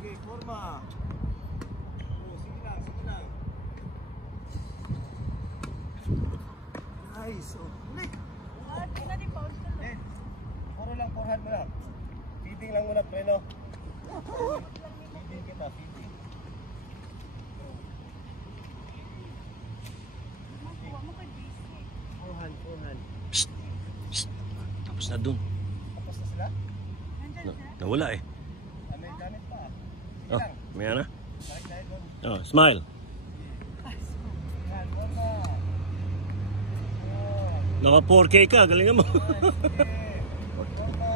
Okay, forma. Oh, sige lang, sige lang. Nice. Oh, ulit. Puro lang, forehand mo lang. Feeding lang muna, preno. Feeding kita, feeding. Forehand, forehand. Psst. Psst. Tapos na dun. Tapos na sila? Nawala eh. May gamit pa. Sige Oh, lang. may ano? Balik tayo doon. Oh, smile. Yan, forma. Oh, Naka 4K ka, galingan mo. okay. Forma.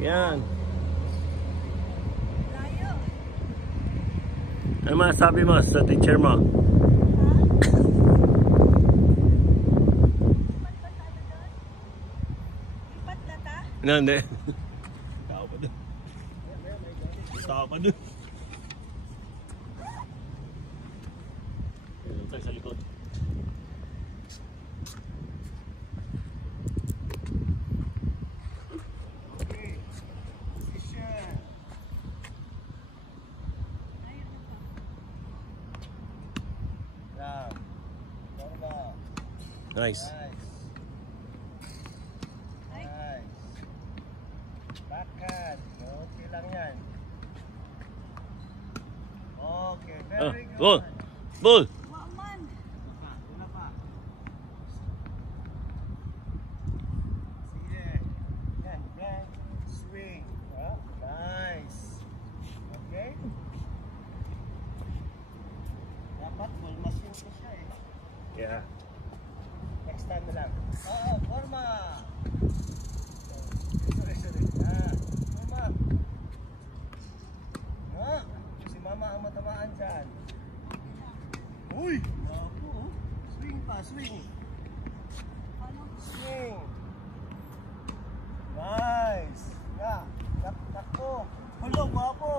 Yan. Ano masasabi mo sa teacher mo? No, hindi. Tao pa doon. Tao pa doon. Ayan tayo sa likod. Okay. Position. Lang. Forma. Nice. Nice. Backhand. Okay lang yan. Okay, very good. Bull. Bull. Una pa. Sige. Yan, yan. Swing. Oh, nice. Okay. Dapat full machine ko siya eh. Yeah. Next time na lang. Oo, forma. Sorry, sorry. Forma. Si mama ang matamaan dyan. Uy! Naku, oh. Swing pa, swing. Swing. Nice. Yeah. Naku. Hulog, guwapo.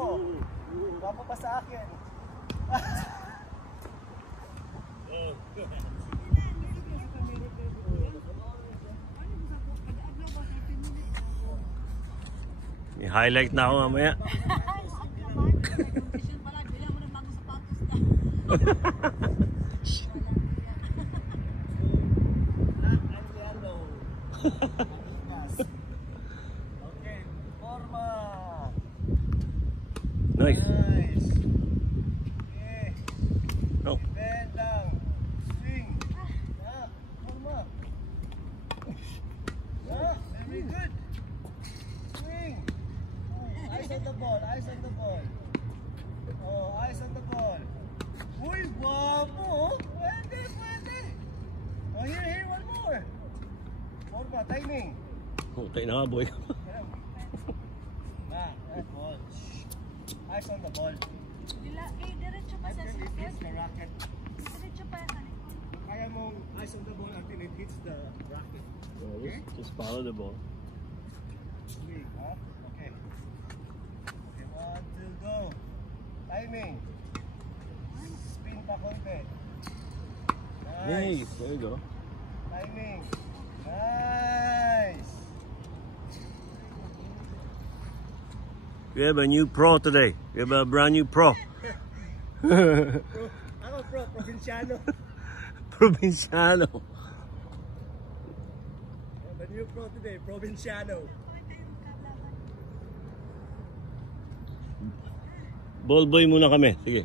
Guwapo pa sa akin. May highlight na ako mamaya. Black and yellow. Okay, forma. Nice. Nice. Okay. Oh. Bend down. Swing. Forma. Very good. Swing. Oh, eyes on the ball. Eyes on the ball. Oh, eyes on the ball. Uy, guwapo. Pwede, pwede. Oh, here, one more. Forma, timing. Okay na nga, boy. That ball. Eyes on the ball. Diretso pa sa Until it hits sukat. the racket. Diretso pa yan. Kaya mong eyes on the ball until it hits the racket. Okay? Just follow the ball. Swing, huh? Okay. Okay, 1, 2, go. Timing. Spin pa konti. Nice. There you go. Timing. Nice. We have a new pro today. We have a brand new pro. Ako pro, provinciano. Provinciano. The new pro today, provinciano. Ball boy muna kami. Sige.